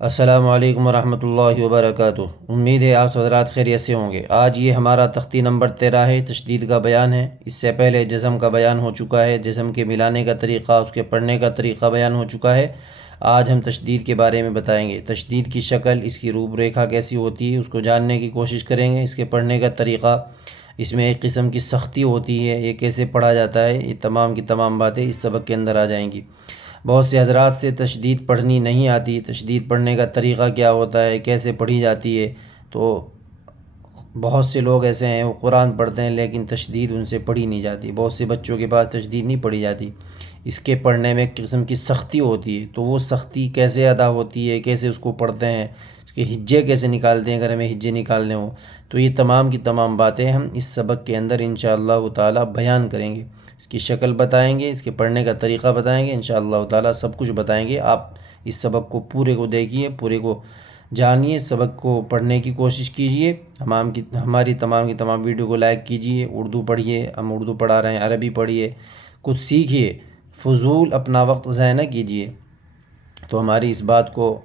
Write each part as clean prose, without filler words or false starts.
السلام علیکم ورحمۃ اللہ وبرکاتہ۔ امید ہے آپ حضرات خیریت سے ہوں گے۔ آج یہ ہمارا تختی نمبر 13 ہے، تشدید کا بیان ہے۔ اس سے پہلے جزم کا بیان ہو چکا ہے، جزم کے ملانے کا طریقہ، اس کے پڑھنے کا طریقہ بیان ہو چکا ہے۔ آج ہم تشدید کے بارے میں بتائیں گے، تشدید کی شکل، اس کی روپ ریکھا کیسی ہوتی ہے، اس کو جاننے کی کوشش کریں گے۔ اس کے پڑھنے کا طریقہ، اس میں ایک قسم کی سختی ہوتی ہے، یہ کیسے پڑھا جاتا ہے، یہ تمام کی تمام باتیں اس سبق کے اندر آ جائیں گی۔ بہت سے حضرات سے تشدید پڑھنی نہیں آتی، تشدید پڑھنے کا طریقہ کیا ہوتا ہے، کیسے پڑھی جاتی ہے۔ تو بہت سے لوگ ایسے ہیں، وہ قرآن پڑھتے ہیں لیکن تشدید ان سے پڑھی نہیں جاتی۔ بہت سے بچوں کے پاس تشدید نہیں پڑھی جاتی، اس کے پڑھنے میں ایک قسم کی سختی ہوتی ہے۔ تو وہ سختی کیسے ادا ہوتی ہے، کیسے اس کو پڑھتے ہیں، اس کے ہجے کیسے نکالتے ہیں اگر ہمیں ہجے نکالنے ہوں، تو یہ تمام کی تمام باتیں ہم اس سبق کے اندر انشاءاللہ تعالی بیان کریں گے۔ اس کی شکل بتائیں گے، اس کے پڑھنے کا طریقہ بتائیں گے، انشاءاللہ تعالی سب کچھ بتائیں گے۔ آپ اس سبق کو پورے کو دیکھیے، پورے کو جانیے، سبق کو پڑھنے کی کوشش کیجیے۔ ہماری تمام کی تمام ویڈیو کو لائک کیجیے، اردو پڑھیے، ہم اردو پڑھا رہے ہیں، عربی پڑھیے، کچھ سیکھیے، فضول اپنا وقت ضائع نہ کیجیے۔ تو ہماری اس بات کو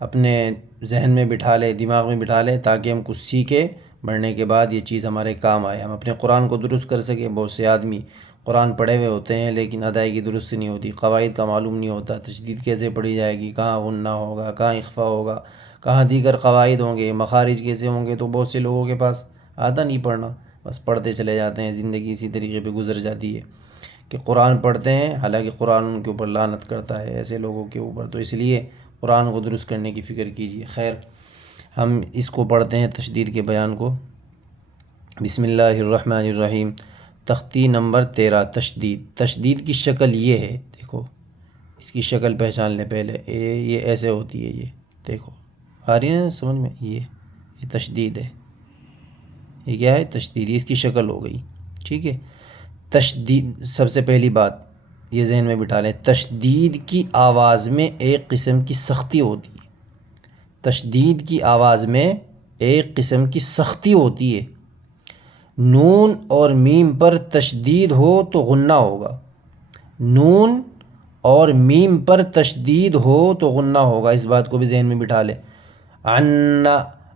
اپنے ذہن میں بٹھا لے، دماغ میں بٹھا لے، تاکہ ہم کچھ سیکھیں، بڑھنے کے بعد یہ چیز ہمارے کام آئے، ہم اپنے قرآن کو درست کر سکیں۔ بہت سے آدمی قرآن پڑھے ہوئے ہوتے ہیں لیکن ادائیگی درست نہیں ہوتی، قواعد کا معلوم نہیں ہوتا، تشدید کیسے پڑھی جائے گی، کہاں غنہ ہوگا، کہاں اخفا ہوگا، کہاں دیگر قواعد ہوں گے، مخارج کیسے ہوں گے۔ تو بہت سے لوگوں کے پاس آتا نہیں پڑھنا، بس پڑھتے چلے جاتے ہیں، زندگی اسی طریقے پہ گزر جاتی ہے کہ قرآن پڑھتے ہیں حالانکہ قرآن ان کے اوپر لعنت کرتا ہے، ایسے لوگوں کے اوپر۔ تو اس لیے قرآن کو درست کرنے کی فکر کیجیے۔ خیر، ہم اس کو پڑھتے ہیں، تشدید کے بیان کو۔ بسم اللہ الرحمن الرحیم۔ تختی نمبر 13، تشدید۔ تشدید کی شکل یہ ہے، دیکھو اس کی شکل پہچان لیں پہلے۔ یہ ایسے ہوتی ہے، یہ دیکھو آ رہی ہے نا سمجھ میں، یہ تشدید ہے۔ یہ کیا ہے؟ تشدید، اس کی شکل ہو گئی، ٹھیک ہے۔ تشدید، سب سے پہلی بات یہ ذہن میں بٹھا لیں، تشدید کی آواز میں ایک قسم کی سختی ہوتی ہے۔ تشدید کی آواز میں ایک قسم کی سختی ہوتی ہے۔ نون اور میم پر تشدید ہو تو غنہ ہوگا، نون اور میم پر تشدید ہو تو غنہ ہوگا، اس بات کو بھی ذہن میں بٹھا لیں۔ عن،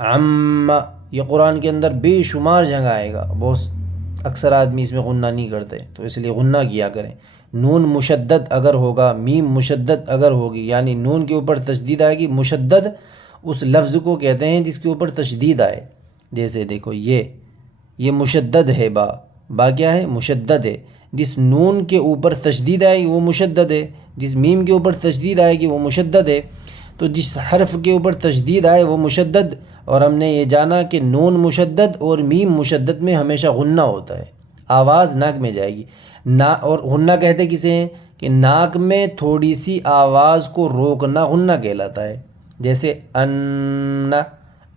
عم، یہ قرآن کے اندر بے شمار جگہ آئے گا، بہت اکثر آدمی اس میں غنہ نہیں کرتے، تو اس لیے غنہ کیا کریں۔ نون مشدد اگر ہوگا، میم مشدد اگر ہوگی، یعنی نون کے اوپر تشدید آئے گی۔ مشدد اس لفظ کو کہتے ہیں جس کے اوپر تشدید آئے، جیسے دیکھو یہ مشدد ہے، با کیا ہے؟ مشدد ہے۔ جس نون کے اوپر تشدید آئے گی وہ مشدد ہے، جس میم کے اوپر تشدید آئے گی وہ مشدد ہے۔ تو جس حرف کے اوپر تشدید آئے وہ مشدد، اور ہم نے یہ جانا کہ نون مشدد اور میم مشدد میں ہمیشہ غنہ ہوتا ہے، آواز ناک میں جائے گی۔ اور غنہ کہتے کسے ہیں؟ کہ ناک میں تھوڑی سی آواز کو روکنا غنہ کہلاتا ہے، جیسے ان،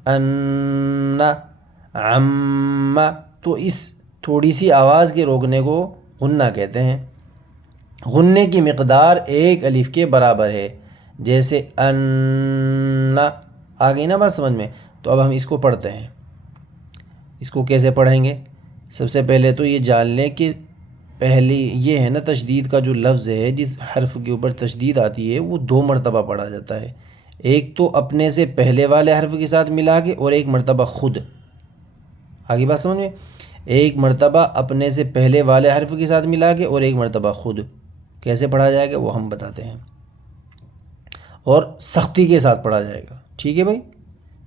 ان، عم، تو اس تھوڑی سی آواز کے روکنے کو غنہ کہتے ہیں۔ غنے کی مقدار ایک الف کے برابر ہے، جیسے ان، آ گئی نا بات سمجھ میں؟ تو اب ہم اس کو پڑھتے ہیں، اس کو کیسے پڑھیں گے؟ سب سے پہلے تو یہ جان لیں کہ پہلی یہ ہے نا، تشدید کا جو لفظ ہے، جس حرف کے اوپر تشدید آتی ہے وہ دو مرتبہ پڑھا جاتا ہے، ایک تو اپنے سے پہلے والے حرف کے ساتھ ملا کے، اور ایک مرتبہ خود۔ آگے بات سمجھ میں؟ ایک مرتبہ اپنے سے پہلے والے حرف کے ساتھ ملا کے، اور ایک مرتبہ خود۔ کیسے پڑھا جائے گا وہ ہم بتاتے ہیں، اور سختی کے ساتھ پڑھا جائے گا، ٹھیک ہے بھائی؟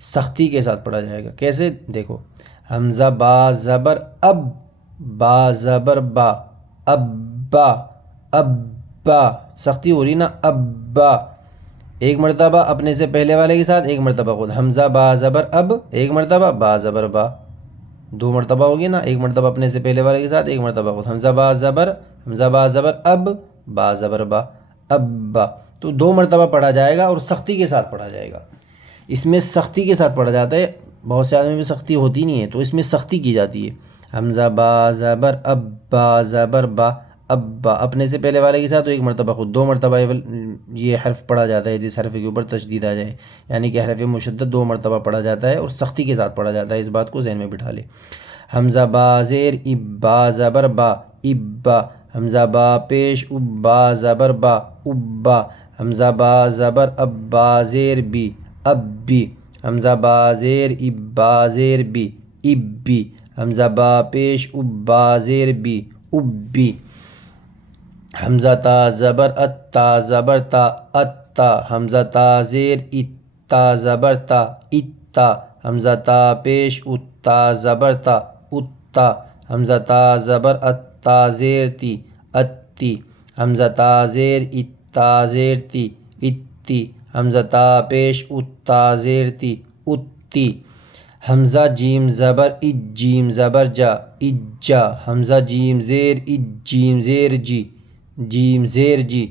سختی کے ساتھ پڑھا جائے گا۔ کیسے؟ دیکھو، حمزہ با زبر اب، با زبر با، ابا، ابا، سختی ہو رہی نا، ابا۔ ایک مرتبہ اپنے سے پہلے والے کے ساتھ، ایک مرتبہ خود، حمزہ با زبر اب، ایک مرتبہ با زبر با، دو مرتبہ ہوگی نا، ایک مرتبہ اپنے سے پہلے والے کے ساتھ، ایک مرتبہ خود، حمزہ با زبر، حمزہ با زبر اب، با زبر با، ابا۔ تو دو مرتبہ پڑھا جائے گا اور سختی کے ساتھ پڑھا جائے گا۔ اس میں سختی کے ساتھ پڑھا جاتا ہے، بہت سے آدمی میں سختی ہوتی نہیں ہے، تو اس میں سختی کی جاتی ہے۔ حمزہ با زبر اب، با زبر با، ابا، اپنے سے پہلے والے کے ساتھ تو ایک مرتبہ خود، دو مرتبہ یہ حرف پڑھا جاتا ہے جس حرف کے اوپر تشدید آ جائے، یعنی کہ حرف مشدد دو مرتبہ پڑھا جاتا ہے اور سختی کے ساتھ پڑھا جاتا ہے، اس بات کو ذہن میں بٹھا لے۔ حمزہ با زیر اب، با زبر با، ابا، حمزہ با پیش اب، با زبر با، ابا، حمزہ با زبر اب، با زیر بی، ابی، حمزہ با زیر ابا زیر بی، ابی، حمزہ با پیش ابا زیر بی، ابی، حمزہ تا زبر اتا زبر تا، اتا، حمزہ تا زیر اتا زبر تا، اتا، حمزہ تا پیش اتا زبر تا، اتا، حمزہ تا زبر اتا زیر تی، اتی، حمزہ تا زیر اتا زیر تی، اتی، حمزہ تا پیش اتا زیر تی، اتی، حمزہ جیم زبر اج جیم زبر جا، اجا، حمزہ جیم زیر اج جیم زیر جی، جیم زیر جی،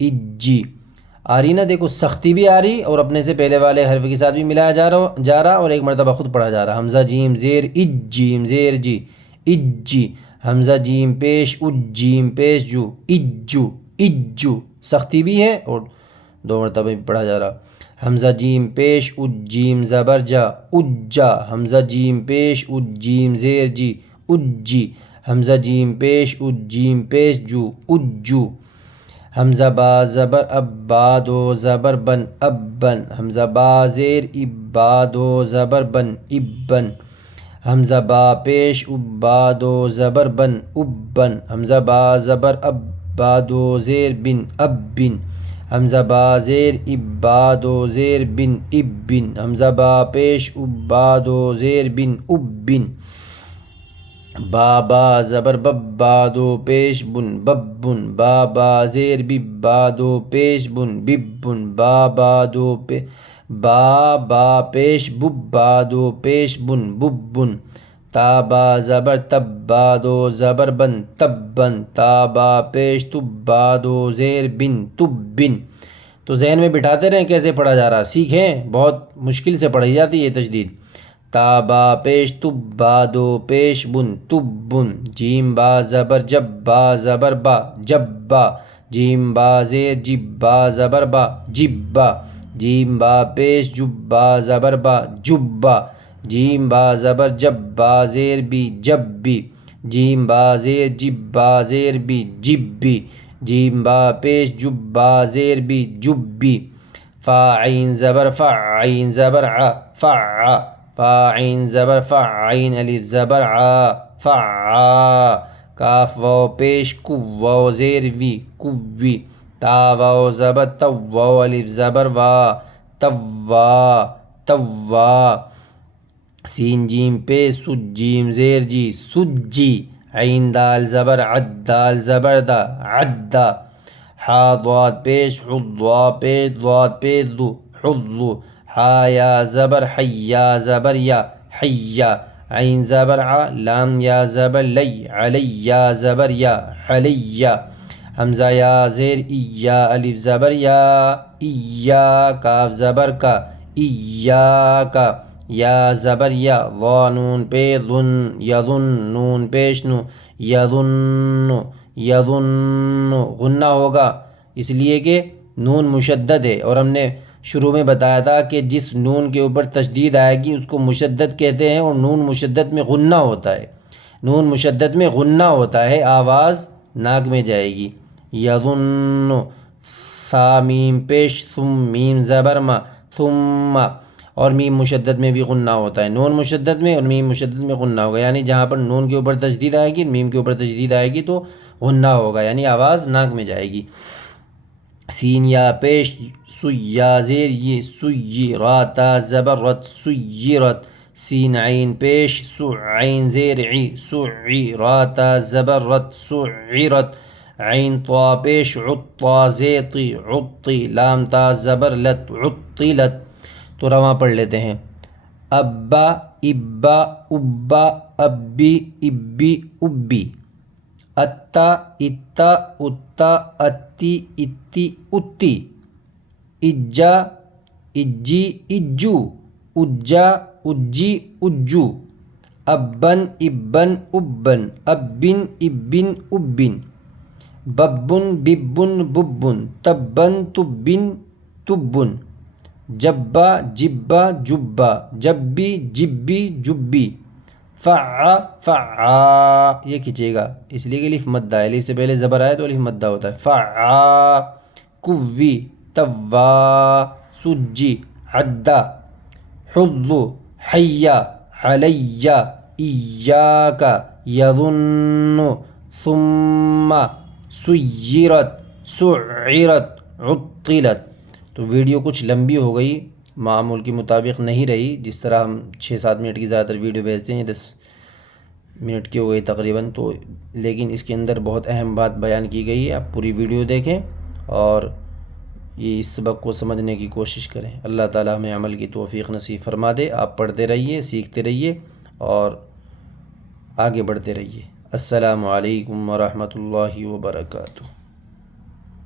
اجی، آ رہی نا؟ دیکھو سختی بھی آ رہی اور اپنے سے پہلے والے حرف کے ساتھ بھی ملایا جا رہا اور ایک مرتبہ خود پڑھا جا رہا۔ حمزہ جیم زیر اج جیم زیر جی، اجی، حمزہ جیم پیش اج جیم پیش جو، اجو، اجو، سختی بھی ہے اور دو مرتبہ بھی پڑھا جا رہا۔ حمزہ جیم پیش اج جیم زبر جا، اجا، حمزہ جیم پیش اج جیم زیر جی، اجی، حمزہ جیم پیش اج جیم پیش جو، اجو، حمزہ با زبر ابا دو زبر بن، ابن، حمزہ با زیر ابا دو زبر بن، ابن، حمزہ با پیش ابا دو زبر بن، ابن، حمزہ با زبر ابا دو زیر بن، ابن، حمزہ با زیر ابا دو زیر بن، ابن، حمزہ با پیش ابا دو زیر بن، ابن، بابا زبر ببا دو پیش بن، ببن، بابا زیر ببا دو پیش بن، ببن، بابا دو بابا پیش ببا دو پیش بن، ببن، تابا زبر تبا دو زبر بن، تبن، تابا پیش تبا دو زیر بن، تبن۔ تو ذہن میں بٹھاتے رہیں کیسے پڑھا جا رہا، سیکھیں، بہت مشکل سے پڑھی جاتی ہے یہ تشدید۔ تابا پیش تبا دو پیش بن، تبن، جیم با زبر جبا زبر با، جبا، جیم با زیر جبا زبر با، جبا، جیم با پیش جبا زبر با، جبا، جیم با زبر جبا زیر بی، جبی، جیم با زیر جبا زیر بی، جبی، جیم با پیش جبا زیر بی، جبی، فا عین زبر فع عین زبر ع، فع، فا عین زبر فع عین الف زبر ع، فع، کاف واو پیش کو واو زیر وی، کوی، تا واو زبر تو واو الف زبر وا، توا، توا، سین جیم پیش سج جیم زیر جی، سجی، عین دال زبر عد دال زبر دا، عدا، حا ضاد پیش حض ضاد پیش ضاد پیش ذو، حضو، حا یا زبر حیا زبر یا، حیا، عین زبر ع لام یا زبر لی، علی زبر یا، حلیا، حمزہ یا زیر ایا الف زبر یا، ایا، کاف زبر کا، ایاکا، یا زبر یا، ضا نون پیش ظن، یظن، نون پیش نو، یظن، یظن، غنہ ہوگا اس لیے کہ نون مشدد ہے اور ہم نے شروع میں بتایا تھا کہ جس نون کے اوپر تشدید آئے گی اس کو مشدد کہتے ہیں اور نون مشدد میں غنہ ہوتا ہے، نون مشدد میں غنہ ہوتا ہے، آواز ناک میں جائے گی۔ یظن، سا میم پیش ثم میم زبر ما، ثم، اور میم مشدد میں بھی غنہ ہوتا ہے، نون مشدد میں اور میم مشدد میں غنہ ہوگا، یعنی جہاں پر نون کے اوپر تشدید آئے گی میم کے اوپر تشدید آئے گی تو غنہ ہوگا، یعنی آواز ناک میں جائے گی۔ سین یا پیش سیا زیر یہ، سوی، را تا زبر رت، سیرت، سین عین پیش سع عین زیر عی، سعی، را تا زبر رت، سعرت، عین طا پیش عطا زیطی، عطی، لام تا زبر لت، عطلت۔ تو رواں پڑھ لیتے ہیں۔ ابا، ابا، ابا، ابی، ابی، ابی، اتا، اتا، اتا، اتی، اتی، اتی، اجا، اجی، اجو، اجا، اجی، اجو، ابن، ابن، ابن، ابن، ابن، ابن، ببن، ببن، ببن، تبن، تبن، تبن، جبا، جبا، جبا، جبی، جبی، جبی، فعا، فعا، یہ کھینچے گا اس لیے کہ الف مدہ ہے، الف سے پہلے زبر آئے تو الف مدہ ہوتا ہے، فعا، کوی، توا، سجی، عد حض حي علی ایاک یظن ثم سیرت سعرت عطلت۔ تو ویڈیو کچھ لمبی ہو گئی، معمول کے مطابق نہیں رہی، جس طرح ہم 6-7 منٹ کی زیادہ تر ویڈیو بھیجتے ہیں، 10 منٹ کی ہو گئی تقریباً، تو لیکن اس کے اندر بہت اہم بات بیان کی گئی ہے۔ آپ پوری ویڈیو دیکھیں اور یہ اس سبق کو سمجھنے کی کوشش کریں۔ اللہ تعالیٰ ہمیں عمل کی توفیق نصیب فرما دے۔ آپ پڑھتے رہیے، سیکھتے رہیے اور آگے بڑھتے رہیے۔ السلام علیکم ورحمۃ اللہ وبرکاتہ۔